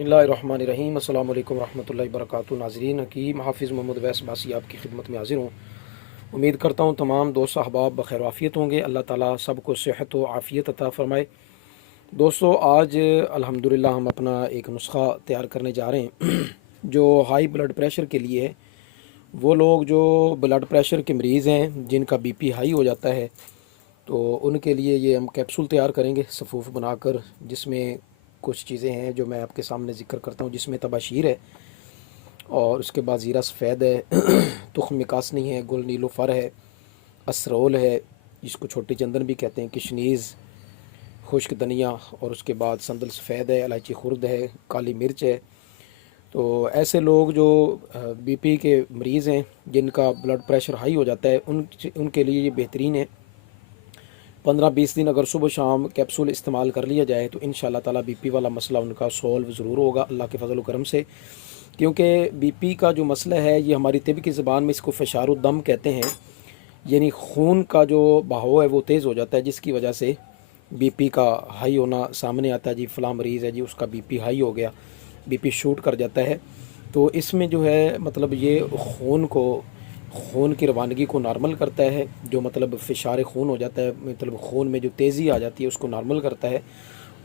बिस्मिल्लाहिर्रहमानिर्रहीम। अस्सलाम वालेकुम रहमतुल्लाहि वबरकातुहू। नाज़रीन, हकीम हाफिज़ मोहम्मद वैस बासी आपकी खिदमत में हाज़िर हूँ। उम्मीद करता हूँ तमाम दोस्त अहबाब बखैर आफ़ियत होंगे। अल्लाह ताला सबको सेहत व आफ़ियत अता फ़रमाए। दोस्तों, आज अल्हम्दुलिल्लाह हम अपना एक नुस्ख़ा तैयार करने जा रहे हैं जो हाई ब्लड प्रेशर के लिए है। वो लोग जो ब्लड प्रेशर के मरीज़ हैं, जिनका बीपी हाई हो जाता है, तो उनके लिए ये हम कैप्सूल तैयार करेंगे सफ़ूफ़ बनाकर, जिसमें कुछ चीज़ें हैं जो मैं आपके सामने ज़िक्र करता हूँ। जिसमें तबाशीर है और उसके बाद ज़ीरा सफ़ेद है, तुख्म कासनी है, गुल नीलोफ़र है, असरोल है जिसको छोटी चंदन भी कहते हैं, किशनीज़, खुश्क धनिया, और उसके बाद संदल सफ़ेद है, इलायची खुर्द है, काली मिर्च है। तो ऐसे लोग जो बीपी के मरीज़ हैं, जिनका ब्लड प्रेशर हाई हो जाता है, उनके लिए ये बेहतरीन है। 15-20 दिन अगर सुबह शाम कैप्सूल इस्तेमाल कर लिया जाए तो इंशाल्लाह ताला बीपी वाला मसला उनका सॉल्व ज़रूर होगा अल्लाह के फजल व करम से। क्योंकि बीपी का जो मसला है, ये हमारी तिब की ज़बान में इसको फ़शारुद्दम कहते हैं, यानी खून का जो बहाव है वो तेज़ हो जाता है, जिसकी वजह से बीपी का हाई होना सामने आता है। जी फ़लाँ मरीज़ है जी, उसका बीपी हाई हो गया, बीपी शूट कर जाता है। तो इसमें जो है मतलब ये खून की रवानगी को नॉर्मल करता है, जो मतलब फ़िशार खून हो जाता है, मतलब खून में जो तेज़ी आ जाती है उसको नॉर्मल करता है,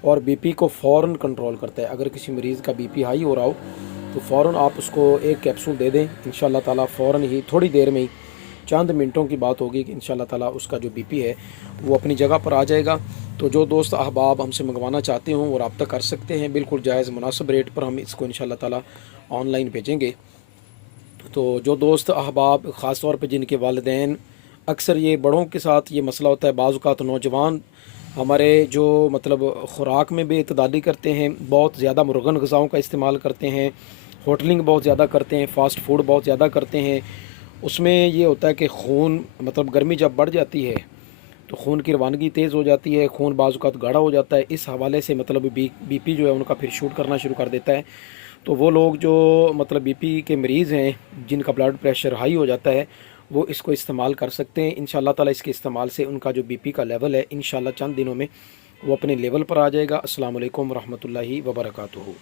और बीपी को फ़ौरन कंट्रोल करता है। अगर किसी मरीज़ का बीपी हाई हो रहा हो तो फ़ौरन आप उसको एक कैप्सूल दे दें, इंशाल्लाह ताला फ़ौरन ही थोड़ी देर में ही, चंद मिनटों की बात होगी कि इंशाल्लाह ताला उसका जो बीपी है वो अपनी जगह पर आ जाएगा। तो जो दोस्त अहबाब हमसे मंगवाना चाहते हों वो रब्ता कर सकते हैं, बिल्कुल जायज़ मुनासिब रेट पर हम इसको इंशाल्लाह ताला ऑनलाइन भेजेंगे। तो जो दोस्त अहबाब ख़ास तौर पे जिनके वालिदैन, अक्सर ये बड़ों के साथ ये मसला होता है, बाज़ औक़ात नौजवान हमारे जो मतलब ख़ुराक में बेइतदाली करते हैं, बहुत ज़्यादा मुरगन ग़िज़ाओं का इस्तेमाल करते हैं, होटलिंग बहुत ज़्यादा करते हैं, फ़ास्ट फूड बहुत ज़्यादा करते हैं। उसमें ये होता है कि खून मतलब गर्मी जब बढ़ जाती है तो खून की रवानगी तेज़ हो जाती है, खून बाज़ औक़ात गाढ़ा हो जाता है। इस हवाले से मतलब बीपी जो है उनका फिर शूट करना शुरू कर देता है। तो वो लोग जो मतलब बीपी के मरीज़ हैं, जिनका ब्लड प्रेशर हाई हो जाता है, वो इसको इस्तेमाल कर सकते हैं। इंशाल्लाह ताला इसके इस्तेमाल से उनका जो बीपी का लेवल है, इंशाल्लाह चंद दिनों में वो अपने लेवल पर आ जाएगा। अस्सलाम वालेकुम रहमतुल्लाहि व बरकातुहू।